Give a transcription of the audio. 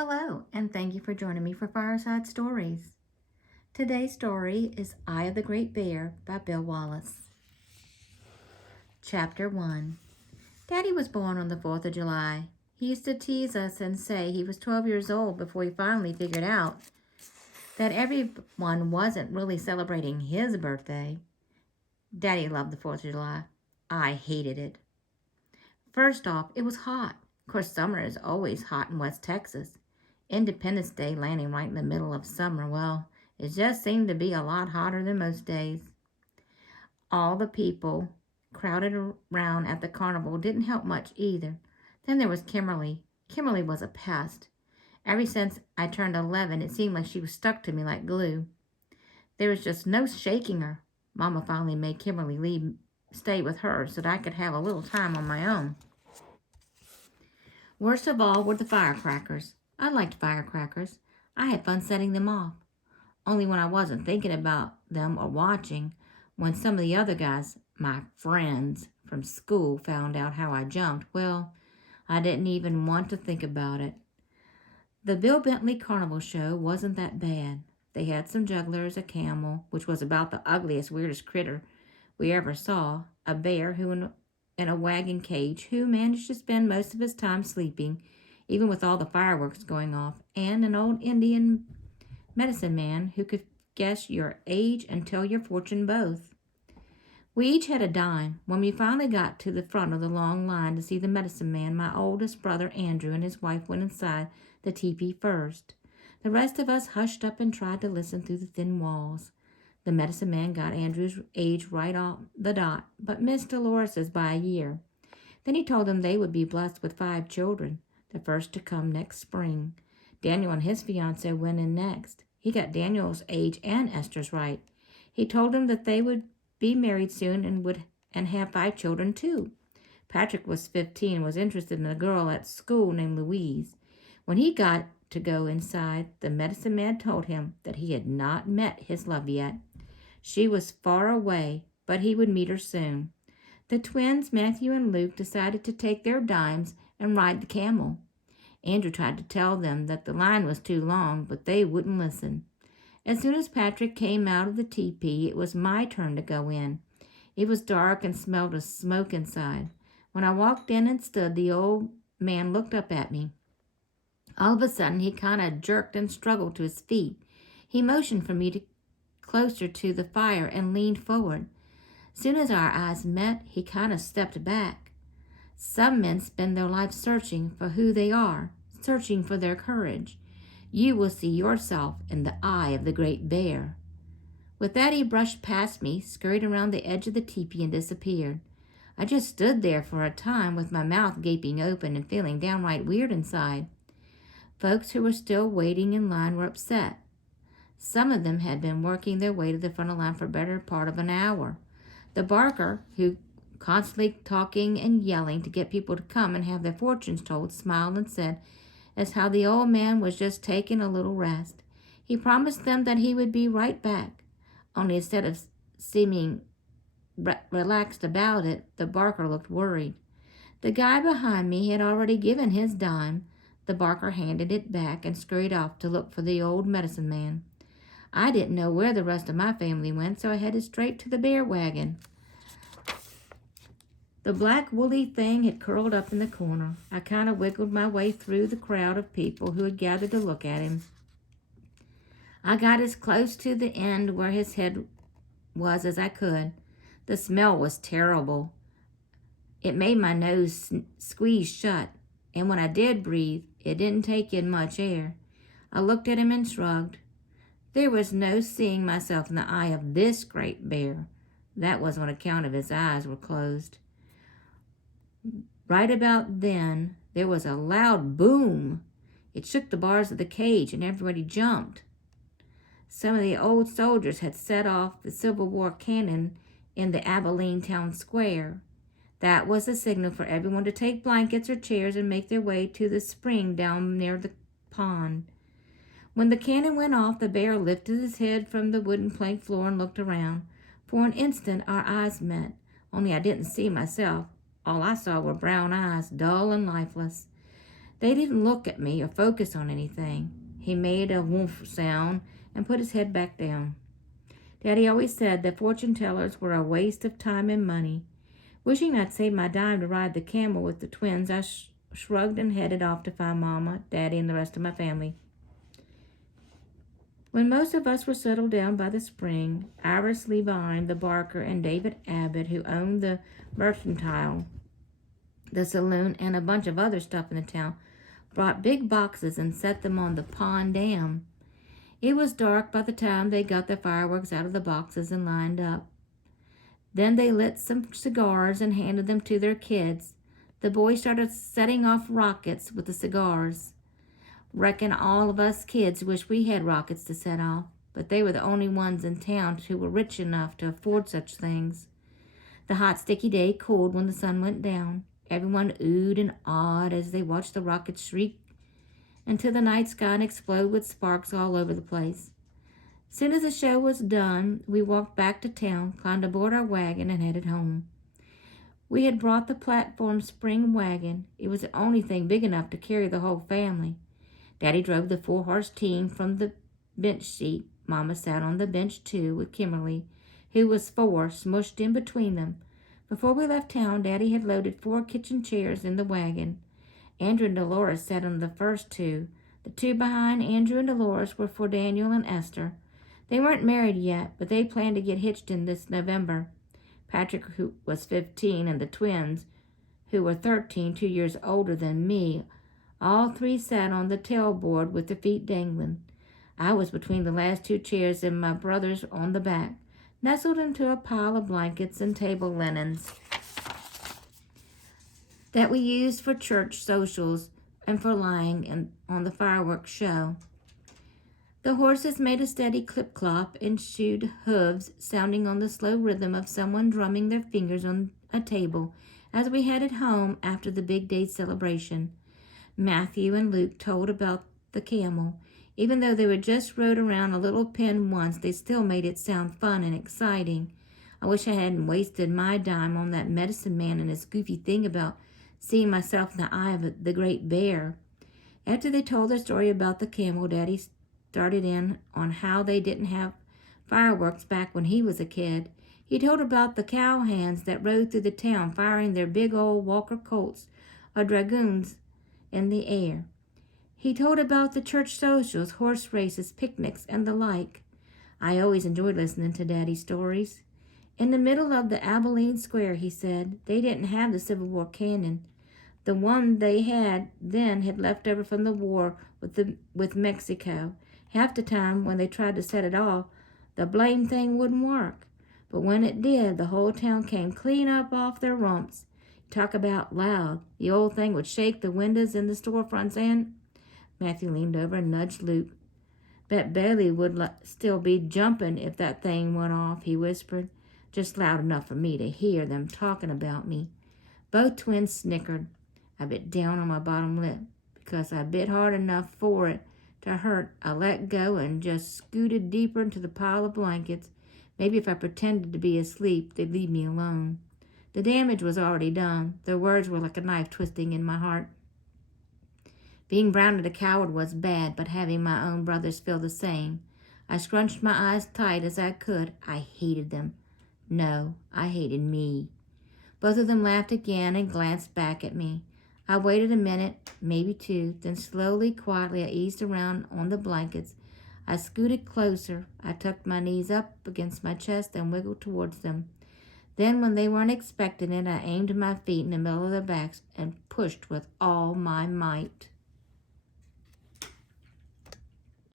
Hello, and thank you for joining me for Fireside Stories. Today's story is Eye of the Great Bear by Bill Wallace. Chapter 1. Daddy was born on the 4th of July. He used to tease us and say he was 12 years old before he finally figured out that everyone wasn't really celebrating his birthday. Daddy loved the 4th of July. I hated it. First off, it was hot. Of course, summer is always hot in West Texas. Independence Day landing right in the middle of summer, well, it just seemed to be a lot hotter than most days. All the people crowded around at the carnival didn't help much either. Then there was Kimberly. Kimberly was a pest. Ever since I turned 11, it seemed like she was stuck to me like glue. There was just no shaking her. Mama finally made Kimberly stay with her so that I could have a little time on my own. Worst of all were the firecrackers. I liked firecrackers. I had fun setting them off. Only when I wasn't thinking about them or watching, when some of the other guys, my friends from school, found out how I jumped, well, I didn't even want to think about it. The Bill Bentley Carnival show wasn't that bad. They had some jugglers, a camel, which was about the ugliest, weirdest critter we ever saw, a bear who in a wagon cage who managed to spend most of his time sleeping, even with all the fireworks going off, and an old Indian medicine man who could guess your age and tell your fortune both. We each had a dime. When we finally got to the front of the long line to see the medicine man, my oldest brother Andrew and his wife went inside the teepee first. The rest of us hushed up and tried to listen through the thin walls. The medicine man got Andrew's age right on the dot, but missed Dolores's by a year. Then he told them they would be blessed with 5 children, the first to come next spring. Daniel and his fiancée went in next. He got Daniel's age and Esther's right. He told them that they would be married soon and have 5 children too. Patrick was 15 and was interested in a girl at school named Louise. When he got to go inside, the medicine man told him that he had not met his love yet. She was far away, but he would meet her soon. The twins, Matthew and Luke, decided to take their dimes and ride the camel. Andrew tried to tell them that the line was too long, but they wouldn't listen. As soon as Patrick came out of the teepee, it was my turn to go in. It was dark and smelled of smoke inside. When I walked in and stood, the old man looked up at me. All of a sudden, he kind of jerked and struggled to his feet. He motioned for me to closer to the fire and leaned forward. Soon as our eyes met, he kind of stepped back. Some men spend their life searching for who they are, searching for their courage. You will see yourself in the eye of the great bear. With that, he brushed past me, scurried around the edge of the teepee, and disappeared. I just stood there for a time with my mouth gaping open and feeling downright weird inside. Folks who were still waiting in line were upset. Some of them had been working their way to the front of the line for a better part of an hour. The barker, who constantly talking and yelling to get people to come and have their fortunes told, smiled and said as how the old man was just taking a little rest. He promised them that he would be right back, only instead of seeming relaxed about it, the barker looked worried. The guy behind me had already given his dime. The barker handed it back and scurried off to look for the old medicine man. I didn't know where the rest of my family went, so I headed straight to the bear wagon. The black woolly thing had curled up in the corner. I kind of wiggled my way through the crowd of people who had gathered to look at him. I got as close to the end where his head was as I could. The smell was terrible. It made my nose squeeze shut, and when I did breathe, it didn't take in much air. I looked at him and shrugged. There was no seeing myself in the eye of this great bear. That was on account of his eyes were closed. Right about then, there was a loud boom. It shook the bars of the cage, and everybody jumped. Some of the old soldiers had set off the Civil War cannon in the Abilene town square. That was the signal for everyone to take blankets or chairs and make their way to the spring down near the pond. When the cannon went off, the bear lifted his head from the wooden plank floor and looked around. For an instant, our eyes met, only I didn't see myself. All I saw were brown eyes, dull and lifeless. They didn't look at me or focus on anything. He made a woof sound and put his head back down. Daddy always said that fortune tellers were a waste of time and money. Wishing I'd saved my dime to ride the camel with the twins, I shrugged and headed off to find Mama, Daddy, and the rest of my family. When most of us were settled down by the spring, Iris Levine, the Barker, and David Abbott, who owned the mercantile, the saloon, and a bunch of other stuff in the town, brought big boxes and set them on the pond dam. It was dark by the time they got the fireworks out of the boxes and lined up. Then they lit some cigars and handed them to their kids. The boys started setting off rockets with the cigars. Reckon all of us kids wish we had rockets to set off, but they were the only ones in town who were rich enough to afford such things. The hot, sticky day cooled when the sun went down. Everyone oohed and awed as they watched the rockets shriek until the night sky and explode with sparks all over the place. Soon as the show was done, we walked back to town, climbed aboard our wagon, and headed home. We had brought the platform spring wagon. It was the only thing big enough to carry the whole family. Daddy drove the 4-horse team from the bench seat. Mama sat on the bench, too, with Kimberly, who was 4, smushed in between them. Before we left town, Daddy had loaded 4 kitchen chairs in the wagon. Andrew and Dolores sat on the first 2. The 2 behind Andrew and Dolores were for Daniel and Esther. They weren't married yet, but they planned to get hitched in this November. Patrick, who was 15, and the twins, who were 13, 2 years older than me, all 3 sat on the tailboard with their feet dangling. I was between the last 2 chairs and my brothers on the back, nestled into a pile of blankets and table linens that we used for church socials and for lying on the fireworks show. The horses made a steady clip-clop and shooed hooves, sounding on the slow rhythm of someone drumming their fingers on a table as we headed home after the big day celebration. Matthew and Luke told about the camel. Even though they were just rode around a little pen once, they still made it sound fun and exciting. I wish I hadn't wasted my dime on that medicine man and his goofy thing about seeing myself in the eye of the great bear. After they told their story about the camel, Daddy started in on how they didn't have fireworks back when he was a kid. He told about the cowhands that rode through the town firing their big old Walker Colts or dragoons in the air. He told about the church socials, horse races, picnics, and the like. I always enjoyed listening to Daddy's stories. In the middle of the Abilene Square, he said, they didn't have the Civil War cannon. The one they had then had left over from the war with Mexico. Half the time when they tried to set it off, the blame thing wouldn't work. But when it did, the whole town came clean up off their rumps. Talk about loud. The old thing would shake the windows in the storefronts and... Matthew leaned over and nudged Luke. Bet Bailey would still be jumping if that thing went off, he whispered, just loud enough for me to hear them talking about me. Both twins snickered. I bit down on my bottom lip. Because I bit hard enough for it to hurt, I let go and just scooted deeper into the pile of blankets. Maybe if I pretended to be asleep, they'd leave me alone. The damage was already done. Their words were like a knife twisting in my heart. Being branded a coward was bad, but having my own brothers feel the same. I scrunched my eyes tight as I could. I hated them. No, I hated me. Both of them laughed again and glanced back at me. I waited a minute, maybe 2, then slowly, quietly, I eased around on the blankets. I scooted closer. I tucked my knees up against my chest and wiggled towards them. Then, when they weren't expecting it, I aimed my feet in the middle of their backs and pushed with all my might.